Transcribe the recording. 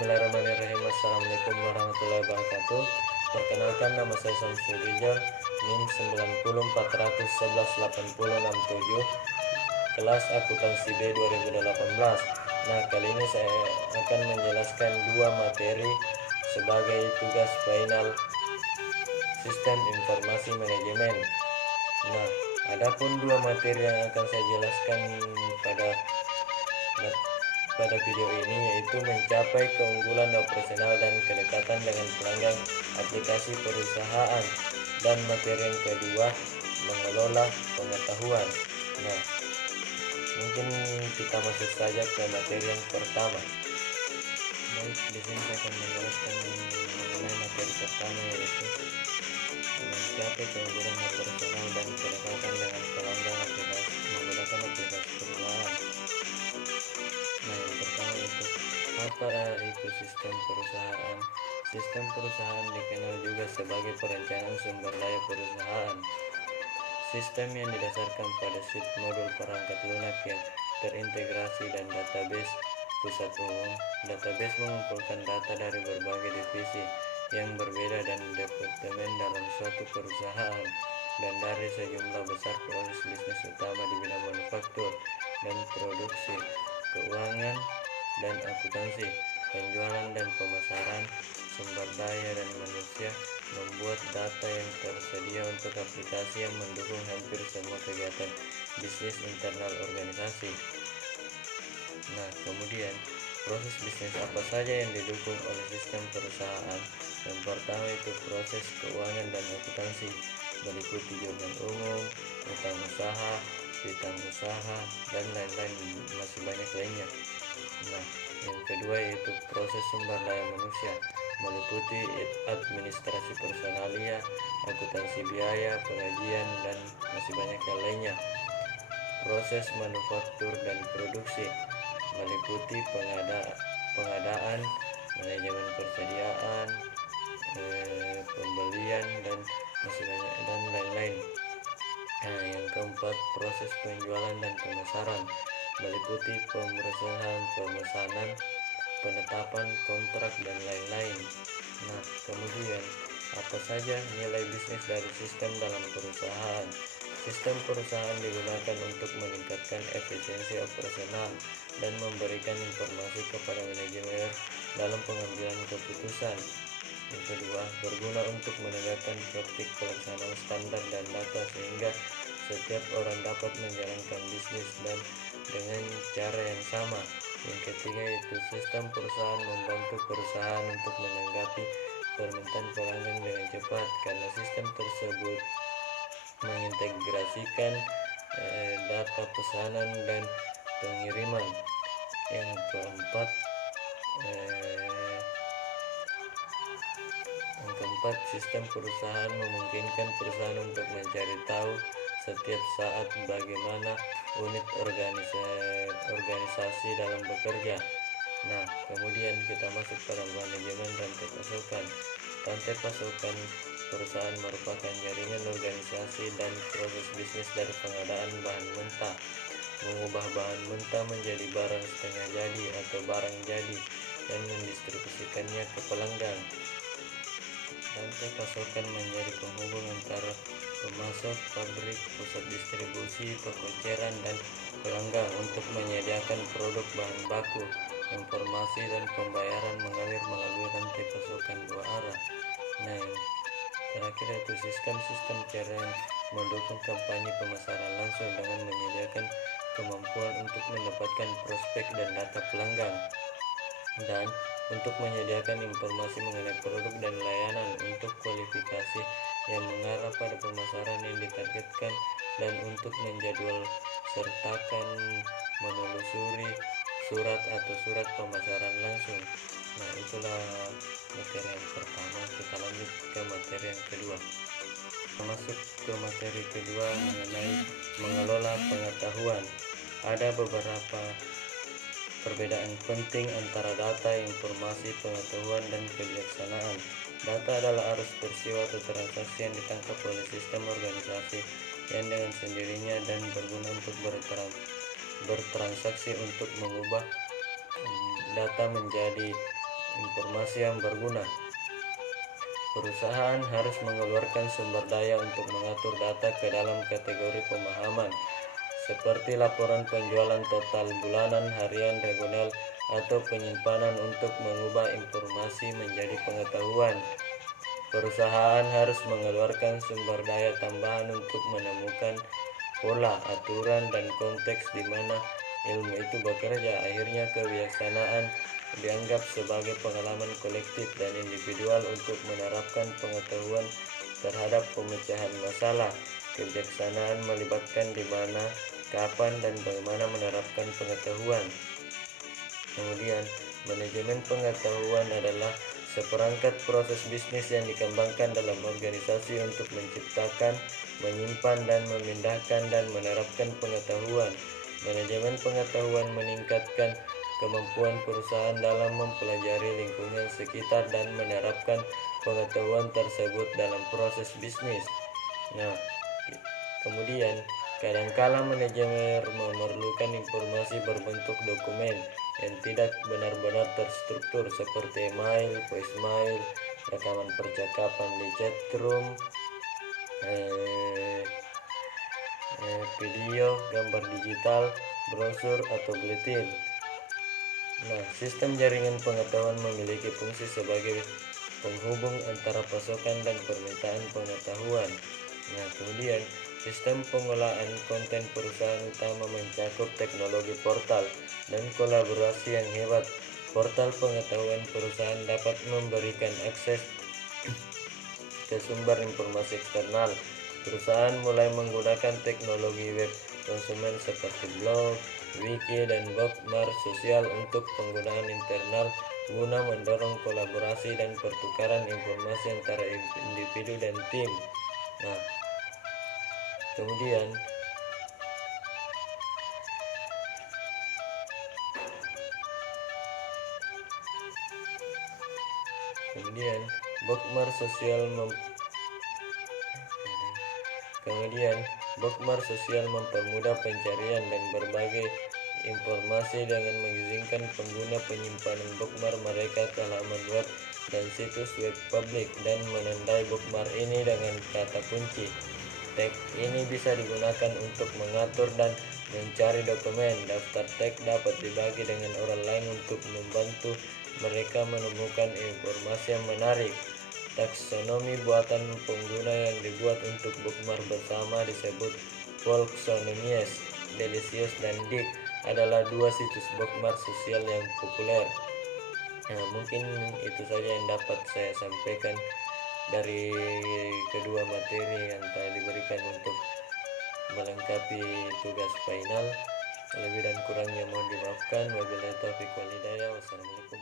Bismillahirrahmanirrahim. Assalamualaikum warahmatullahi wabarakatuh. Perkenalkan, nama saya Samsul Rijal, NIM 9041118067, kelas akuntansi B 2018. Nah, kali ini saya akan menjelaskan dua materi sebagai tugas final sistem informasi manajemen. Nah, adapun dua materi yang akan saya jelaskan pada video ini yaitu mencapai keunggulan operasional dan kedekatan dengan pelanggan aplikasi perusahaan, dan materi yang kedua mengelola pengetahuan. Nah, mungkin kita masuk saja ke materi yang pertama. Baik, di sini saya akan menjelaskan mengenai materi pertama yaitu mencapai keunggulan operasional dan kedekatan dengan pelanggan aplikasi menggunakan aplikasi perusahaan. Nah, yang pertama itu apa itu sistem perusahaan? Sistem perusahaan dikenal juga sebagai perencanaan sumber daya perusahaan. Sistem yang didasarkan pada suite modul perangkat lunak yang terintegrasi dan database pusat umum. Database mengumpulkan data dari berbagai divisi yang berbeda dan departemen dalam suatu perusahaan, dan dari sejumlah besar proses bisnis utama di bidang manufaktur dan produksi, keuangan dan akuntansi, penjualan dan pemasaran, sumber daya dan manusia, membuat data yang tersedia untuk aplikasi yang mendukung hampir semua kegiatan bisnis internal organisasi. Nah, kemudian proses bisnis apa saja yang didukung oleh sistem perusahaan? Yang pertama itu proses keuangan dan akuntansi, meliputi jurnal umum, utang usaha, piutang usaha, dan lain-lain, masih banyak lainnya. Nah, yang kedua yaitu proses sumber daya manusia, meliputi administrasi personalia, akuntansi biaya, pengajian, dan masih banyak yang lainnya. Proses manufaktur dan produksi, meliputi pengadaan, manajemen persediaan, pembelian, dan masih banyak dan lain-lain. Nah, yang keempat proses penjualan dan pemasaran, meliputi pemesanan, penetapan kontrak, dan lain-lain. Nah, kemudian apa saja nilai bisnis dari sistem dalam perusahaan? Sistem perusahaan digunakan untuk meningkatkan efisiensi operasional dan memberikan informasi kepada manajemen dalam pengambilan keputusan. Yang kedua, berguna untuk menegakkan praktik pelaksanaan standar dan data sehingga setiap orang dapat menjalankan bisnis dan dengan cara yang sama. Yang ketiga yaitu sistem perusahaan membantu perusahaan untuk menanggapi permintaan pelanggan dengan cepat karena sistem tersebut mengintegrasikan data pesanan dan pengiriman. Yang keempat sistem perusahaan memungkinkan perusahaan untuk mencari tahu setiap saat bagaimana unit organisasi dalam bekerja. Nah, kemudian kita masuk pada manajemen rantai pasokan. Rantai pasokan perusahaan merupakan jaringan organisasi dan proses bisnis dari pengadaan bahan mentah, mengubah bahan mentah menjadi barang setengah jadi atau barang jadi, dan mendistribusikannya ke pelanggan. Rantai pasokan menjadi penghubung antara pemasok, pabrik, pusat distribusi, toko eceran, dan pelanggan untuk menyediakan produk bahan baku. Informasi dan pembayaran mengalir melalui rantai pasokan dua arah. Nah, yang terakhir itu sistem cara yang mendukung kampanye pemasaran langsung dengan menyediakan kemampuan untuk mendapatkan prospek dan data pelanggan, dan untuk menyediakan informasi mengenai produk dan layanan untuk kualifikasi yang mengarah pada pemasaran yang ditargetkan, dan untuk menjadwal sertakan menelusuri surat atau surat pemasaran langsung. Nah, itulah materi yang pertama. Kita lanjut ke materi yang kedua. Masuk ke materi kedua mengenai mengelola pengetahuan. Ada beberapa perbedaan penting antara data, informasi, pengetahuan, dan kebijaksanaan. Data adalah arus peristiwa atau transaksi yang ditangkap oleh sistem organisasi yang dengan sendirinya dan berguna untuk bertransaksi untuk mengubah data menjadi informasi yang berguna. Perusahaan harus mengeluarkan sumber daya untuk mengatur data ke dalam kategori pemahaman, seperti laporan penjualan total bulanan, harian, regional, atau penyimpanan untuk mengubah informasi menjadi pengetahuan. Perusahaan harus mengeluarkan sumber daya tambahan untuk menemukan pola, aturan, dan konteks di mana ilmu itu bekerja. Akhirnya kebijaksanaan dianggap sebagai pengalaman kolektif dan individual untuk menerapkan pengetahuan terhadap pemecahan masalah. Kebijaksanaan melibatkan di mana, kapan, dan bagaimana menerapkan pengetahuan. Kemudian, manajemen pengetahuan adalah seperangkat proses bisnis yang dikembangkan dalam organisasi untuk menciptakan, menyimpan, dan memindahkan dan menerapkan pengetahuan. Manajemen pengetahuan meningkatkan kemampuan perusahaan dalam mempelajari lingkungan sekitar dan menerapkan pengetahuan tersebut dalam proses bisnis. Nah, kemudian kadangkala manajemen memerlukan informasi berbentuk dokumen yang tidak benar-benar terstruktur seperti email, voicemail, rekaman percakapan di chatroom, video, gambar digital, brosur, atau buletin. Nah, sistem jaringan pengetahuan memiliki fungsi sebagai penghubung antara pasokan dan permintaan pengetahuan. Nah, kemudian sistem pengolahan konten perusahaan utama mencakup teknologi portal dan kolaborasi yang hebat. Portal pengetahuan perusahaan dapat memberikan akses ke sumber informasi eksternal. Perusahaan mulai menggunakan teknologi web konsumen seperti blog, wiki, dan bookmark sosial untuk penggunaan internal guna mendorong kolaborasi dan pertukaran informasi antara individu dan tim. Nah, kemudian bookmark sosial mempermudah pencarian dan berbagi informasi dengan mengizinkan pengguna penyimpanan bookmark mereka ke halaman web dan situs web publik dan menandai bookmark ini dengan kata kunci. Tag ini bisa digunakan untuk mengatur dan mencari dokumen. Daftar tag dapat dibagi dengan orang lain untuk membantu mereka menemukan informasi yang menarik. Taksonomi buatan pengguna yang dibuat untuk bookmark bersama disebut Folksonomies. Delicious dan Dig adalah dua situs bookmark sosial yang populer. Nah, mungkin itu saja yang dapat saya sampaikan dari kedua materi yang telah diberikan untuk melengkapi tugas final. Lebih dan kurangnya mohon dimaafkan. Wabillahi taufiq wal hidayah. Wassalamualaikum